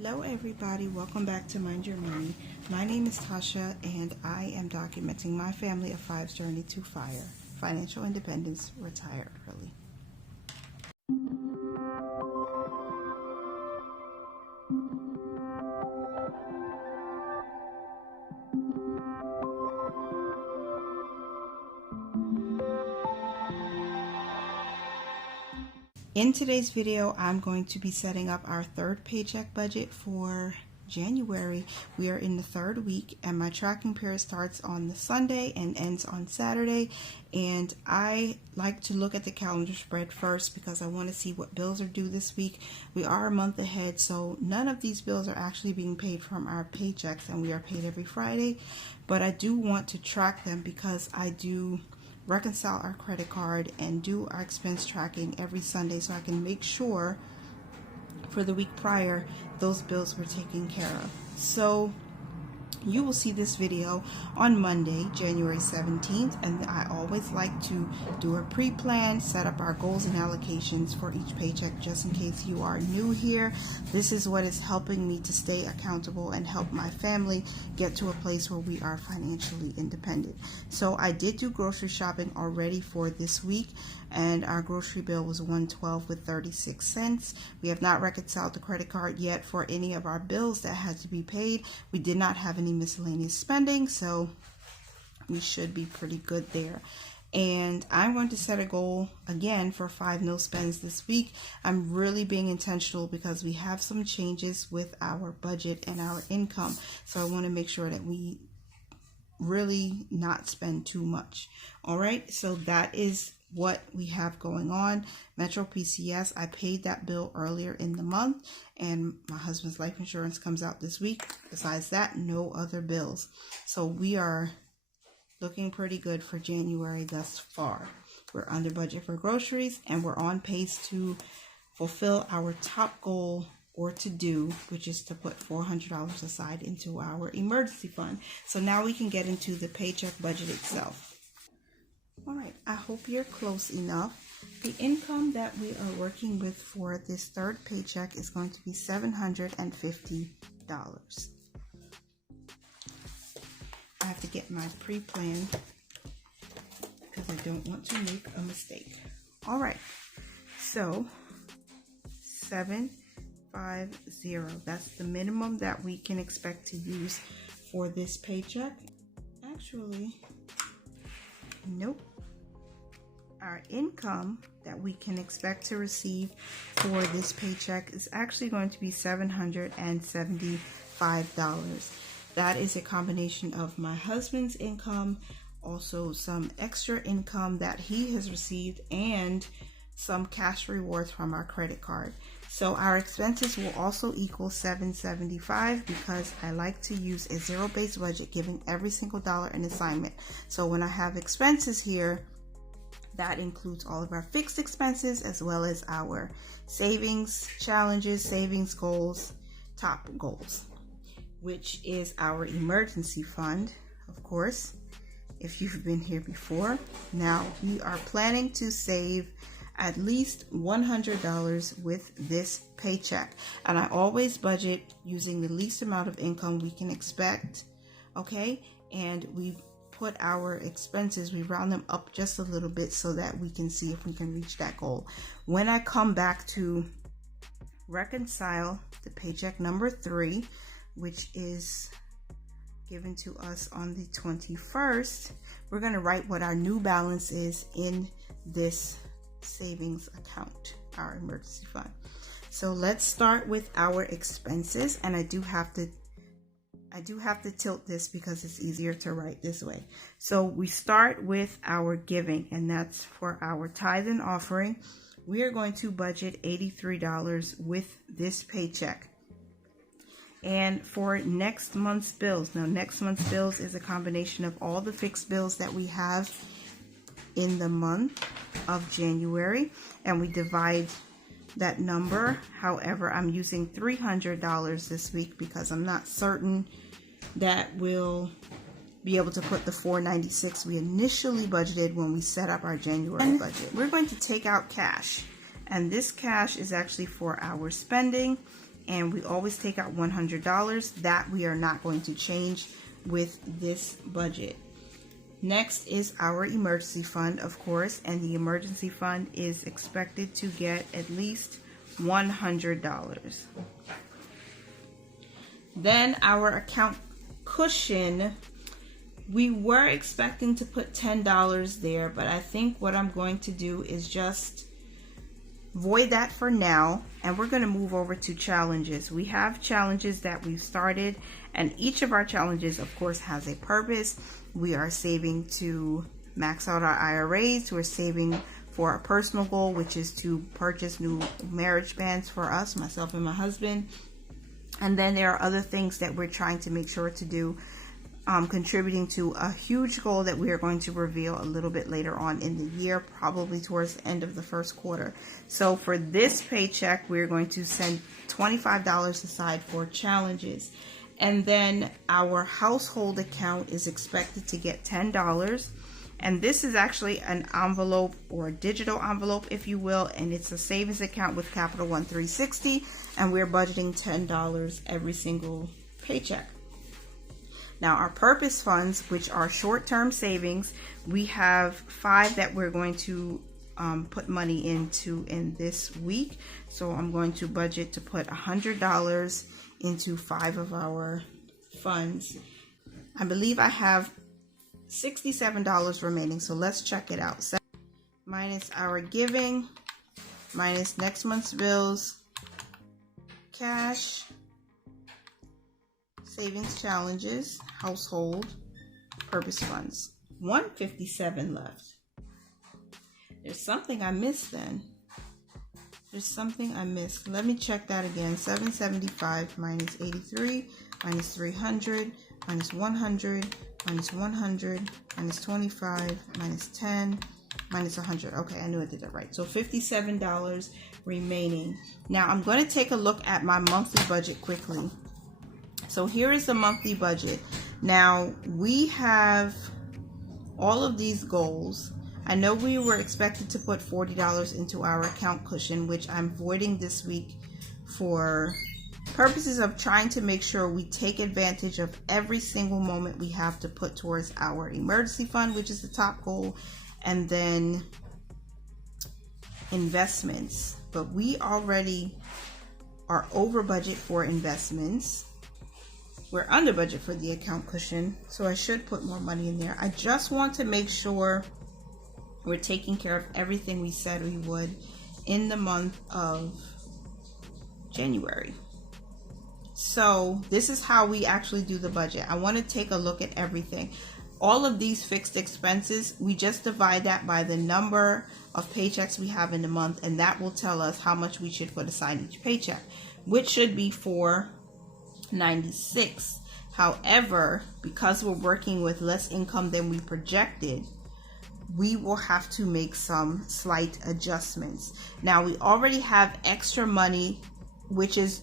Hello everybody, welcome back to Mind Your Money. My name is Tasha and I am documenting my family of five's journey to FIRE, financial independence, retire early. In today's video, I'm going to be setting up our third paycheck budget for January. We are in the third week and my tracking period starts on the Sunday and ends on Saturday. And I like to look at the calendar spread first because I want to see what bills are due this week. We are a month ahead, so none of these bills are actually being paid from our paychecks, and we are paid every Friday. But I do want to track them because I do reconcile our credit card and do our expense tracking every Sunday, so I can make sure for the week prior those bills were taken care of. So you will see this video on Monday, January 17th, and I always like to do a pre-plan, set up our goals and allocations for each paycheck just in case you are new here. This is what is helping me to stay accountable and help my family get to a place where we are financially independent. So I did do grocery shopping already for this week, and our grocery bill was $112.36. We have not reconciled the credit card yet for any of our bills that had to be paid. We did not have any miscellaneous spending, so we should be pretty good there. And I'm going to set a goal again for 5 no spends this week. I'm really being intentional because we have some changes with our budget and our income, so I want to make sure that we really not spend too much. All right, so that is what we have going on. Metro PCS, I paid that bill earlier in the month, and my husband's life insurance comes out this week. Besides that, no other bills. So we are looking pretty good for January thus far. We're under budget for groceries, and we're on pace to fulfill our top goal or to do, which is to put $400 aside into our emergency fund. So now we can get into the paycheck budget itself. All right, I hope you're close enough. The income that we are working with for this third paycheck is going to be $750. I have to get my pre-plan because I don't want to make a mistake. All right, so 750, that's the minimum that we can expect to use for this paycheck. Actually, nope. Our income that we can expect to receive for this paycheck is actually going to be $775. That is a combination of my husband's income, also some extra income that he has received, and some cash rewards from our credit card. So our expenses will also equal $775 because I like to use a zero-based budget, giving every single dollar an assignment. So when I have expenses here, that includes all of our fixed expenses as well as our savings challenges, savings goals, top goals, which is our emergency fund, of course, if you've been here before. Now we are planning to save at least $100 with this paycheck, and I always budget using the least amount of income we can expect, okay? And we put our expenses, we round them up just a little bit so that we can see if we can reach that goal. When I come back to reconcile the paycheck number 3, which is given to us on the 21st, we're going to write what our new balance is in this savings account, our emergency fund. So let's start with our expenses, and I do have to tilt this because it's easier to write this way. So we start with our giving, and that's for our tithe and offering. We are going to budget $83 with this paycheck. And for next month's bills, now next month's bills is a combination of all the fixed bills that we have in the month of January, and we divide that number. However, I'm using $300 this week because I'm not certain that we'll be able to put the $496 we initially budgeted when we set up our January budget. We're going to take out cash, and this cash is actually for our spending, and we always take out $100. That we are not going to change with this budget. Next is our emergency fund, of course, and the emergency fund is expected to get at least $100. Then our account cushion, we were expecting to put $10 there, but I think what I'm going to do is just void that for now, and we're going to move over to challenges. We have challenges that we've started, and each of our challenges, of course, has a purpose. We are saving to max out our IRAs. We're saving for a personal goal, which is to purchase new marriage bands for us, myself and my husband. And then there are other things that we're trying to make sure to do, contributing to a huge goal that we are going to reveal a little bit later on in the year, probably towards the end of the first quarter. So for this paycheck, we're going to send $25 aside for challenges. And then our household account is expected to get $10. And this is actually an envelope, or a digital envelope, if you will, and it's a savings account with Capital One 360, and we're budgeting $10 every single paycheck. Now our purpose funds, which are short-term savings, we have 5 that we're going to put money into in this week. So I'm going to budget to put $100 into 5 of our funds. I believe I have $67 remaining, so let's check it out. Minus our giving, minus next month's bills, cash, savings, challenges, household, purpose funds. 157 left. There's something I missed then. There's something I missed. Let me check that again. 775 minus 83 minus 300 minus 100 minus 100 minus 25 minus 10 minus 100. Okay, I knew I did that right. So $57 remaining. Now I'm going to take a look at my monthly budget quickly. So here is the monthly budget. Now we have all of these goals. I know we were expected to put $40 into our account cushion, which I'm voiding this week for purposes of trying to make sure we take advantage of every single moment we have to put towards our emergency fund, which is the top goal, and then investments. But we already are over budget for investments. We're under budget for the account cushion, so I should put more money in there. I just want to make sure we're taking care of everything we said we would in the month of January. So this is how we actually do the budget. I want to take a look at everything. All of these fixed expenses, we just divide that by the number of paychecks we have in the month, and that will tell us how much we should put aside each paycheck, which should be $496. However, because we're working with less income than we projected, we will have to make some slight adjustments. Now we already have extra money, which is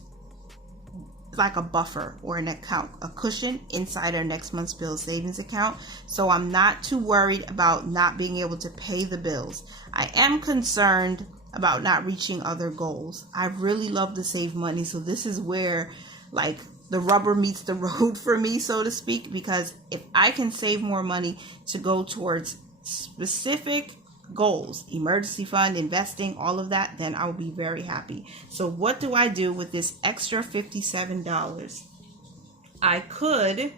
like a buffer or an account, a cushion inside our next month's bill savings account. So I'm not too worried about not being able to pay the bills. I am concerned about not reaching other goals. I really love to save money. So this is where like the rubber meets the road for me, so to speak, because if I can save more money to go towards specific goals, emergency fund, investing, all of that, then I'll be very happy. So what do I do with this extra $57? I could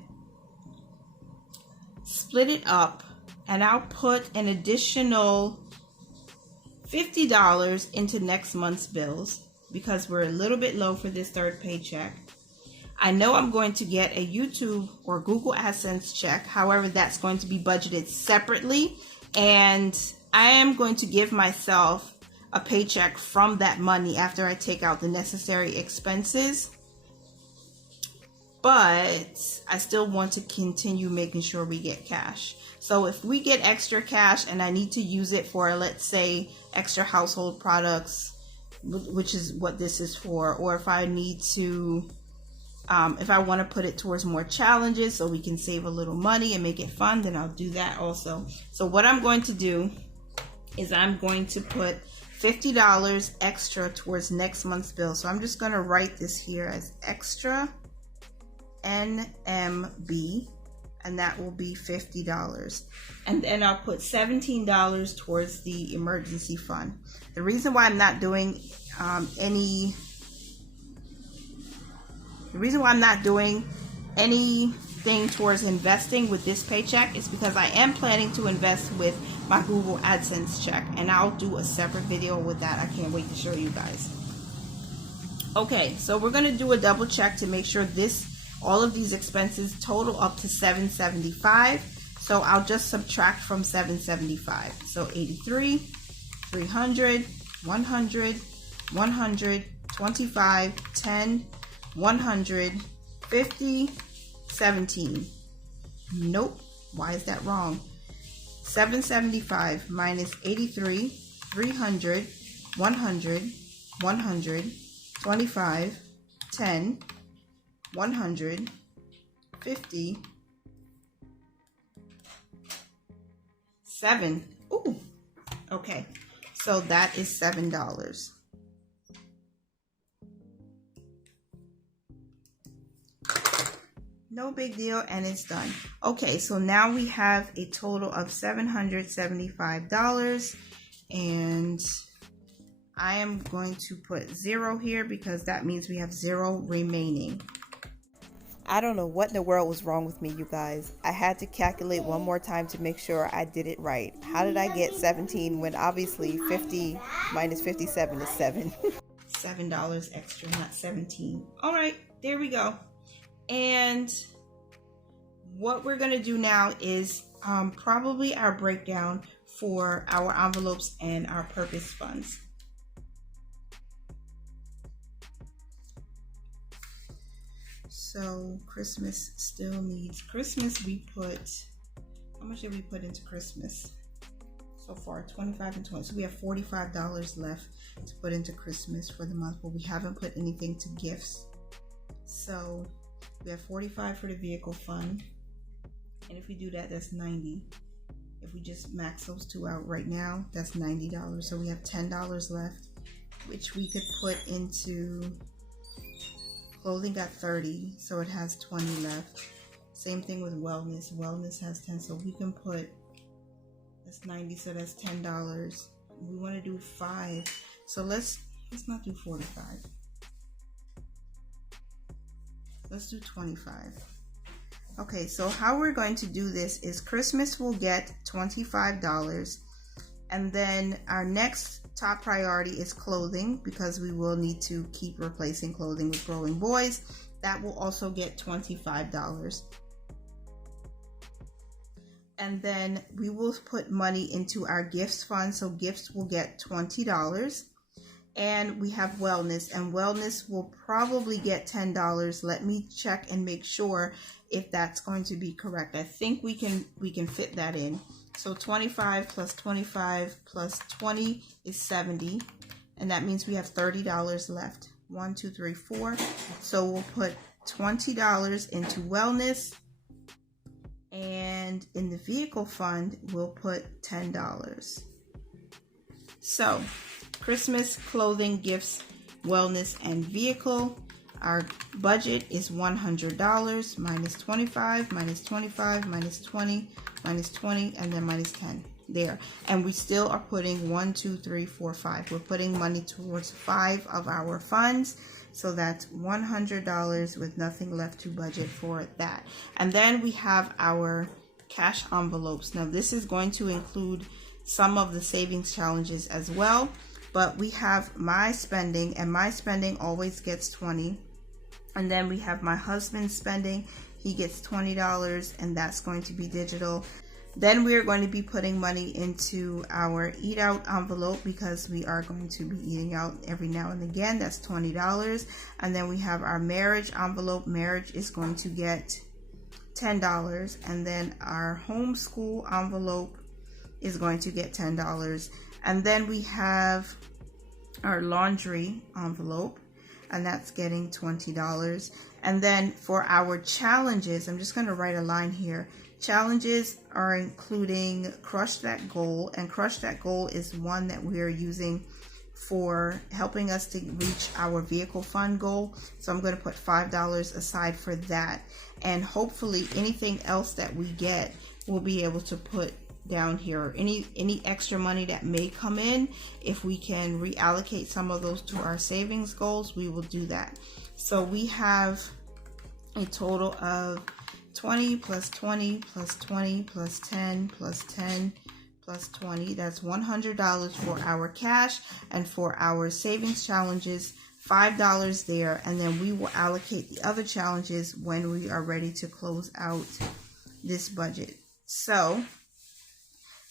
split it up and I'll put an additional $50 into next month's bills because we're a little bit low for this third paycheck. I know I'm going to get a YouTube or Google AdSense check. However, that's going to be budgeted separately. And I am going to give myself a paycheck from that money after I take out the necessary expenses. But I still want to continue making sure we get cash. So if we get extra cash and I need to use it for, let's say, extra household products, which is what this is for, or if I need to if I want to put it towards more challenges so we can save a little money and make it fun, then I'll do that also. So what I'm going to do is I'm going to put $50 extra towards next month's bill. So I'm just going to write this here as extra NMB, and that will be $50. And then I'll put $17 towards the emergency fund. The reason why I'm not doing anything towards investing with this paycheck is because I am planning to invest with my Google AdSense check, and I'll do a separate video with that. I can't wait to show you guys. Okay, so we're going to do a double check to make sure all of these expenses total up to $775. So I'll just subtract from $775. So 83, 300, 100, 100, 25, 10, 100, 50, 17. Nope. Why is that wrong? 775 minus 83, 300, 100, 100, 25, 10, 100, 50, 7. Ooh. Okay. So that is $7. No big deal, and it's done. Okay, so now we have a total of $775, and I am going to put 0 here because that means we have 0 remaining. I don't know what in the world was wrong with me, you guys. I had to calculate one more time to make sure I did it right. How did I get 17 when obviously 50 minus 57 is 7? $7 extra, not 17. All right, there we go. And what we're going to do now is probably our breakdown for our envelopes and our purpose funds. So Christmas still needs, Christmas we put, how much did we put into Christmas so far? 25 and 20. So we have $45 left to put into Christmas for the month, but we haven't put anything to gifts. So we have 45 for the vehicle fund, and if we do that, that's 90. If we just max those two out right now, that's $90. So we have $10 left, which we could put into clothing. Got 30, so it has 20 left. Same thing with wellness. Wellness has 10, so we can put, that's 90, so that's $10. We want to do 5, so let's not do 45. Let's do 25. Okay, so how we're going to do this is Christmas will get $25, and then our next top priority is clothing, because we will need to keep replacing clothing with growing boys. That will also get $25. And then we will put money into our gifts fund, so gifts will get $20. And we have wellness, and wellness will probably get $10. Let me check and make sure if that's going to be correct. I think we can fit that in. So 25 plus 25 plus 20 is 70, and that means we have $30 left. 1, 2, 3, 4. So we'll put $20 into wellness, and in the vehicle fund we'll put $10. So Christmas, clothing, gifts, wellness, and vehicle. Our budget is $100 minus 25, minus 25, minus 20, minus 20, and then minus 10. There. And we still are putting 1, 2, 3, 4, 5. We're putting money towards 5 of our funds. So that's $100 with nothing left to budget for that. And then we have our cash envelopes. Now this is going to include some of the savings challenges as well. But we have my spending, and my spending always gets 20. And then we have my husband's spending. He gets $20, and that's going to be digital. Then we are going to be putting money into our eat out envelope, because we are going to be eating out every now and again. That's $20. And then we have our marriage envelope. Marriage is going to get $10. And then our homeschool envelope is going to get $10. And then we have our laundry envelope, and that's getting $20. And then for our challenges, I'm just going to write a line here. Challenges are including Crush That Goal, and Crush That Goal is one that we are using for helping us to reach our vehicle fund goal. So I'm going to put $5 aside for that. And hopefully anything else that we get, we'll be able to put down here. Any extra money that may come in, if we can reallocate some of those to our savings goals, we will do that. So we have a total of 20 plus 20 plus 20 plus 10 plus 10 plus 20. That's $100 for our cash, and for our savings challenges, $5 there, and then we will allocate the other challenges when we are ready to close out this budget. So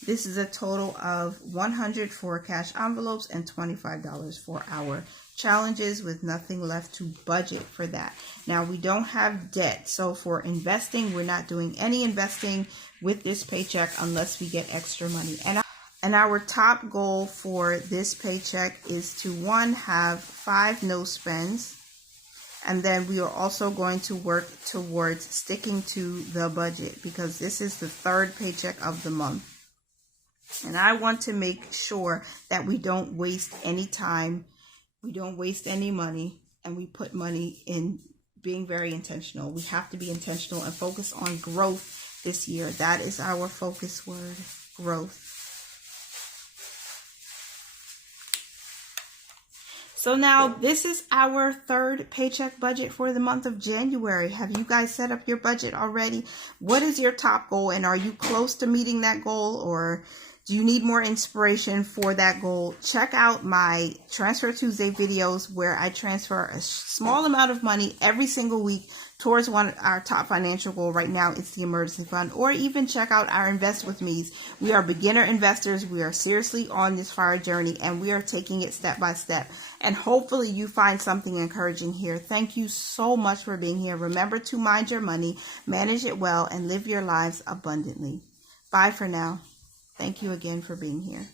this is a total of $100 for cash envelopes and $25 for our challenges, with nothing left to budget for that. Now, we don't have debt, so for investing, we're not doing any investing with this paycheck unless we get extra money. And our top goal for this paycheck is to, one, have 5 no spends, and then we are also going to work towards sticking to the budget, because this is the 3rd paycheck of the month. And I want to make sure that we don't waste any time, we don't waste any money, and we put money in being very intentional. We have to be intentional and focus on growth this year. That is our focus word, growth. So now this is our 3rd paycheck budget for the month of January. Have you guys set up your budget already? What is your top goal, and are you close to meeting that goal, or do you need more inspiration for that goal? Check out my Transfer Tuesday videos, where I transfer a small amount of money every single week towards our top financial goal. Right now, it's the emergency fund. Or even check out our Invest With Me's. We are beginner investors. We are seriously on this fire journey, and we are taking it step by step. And hopefully you find something encouraging here. Thank you so much for being here. Remember to mind your money, manage it well, and live your lives abundantly. Bye for now. Thank you again for being here.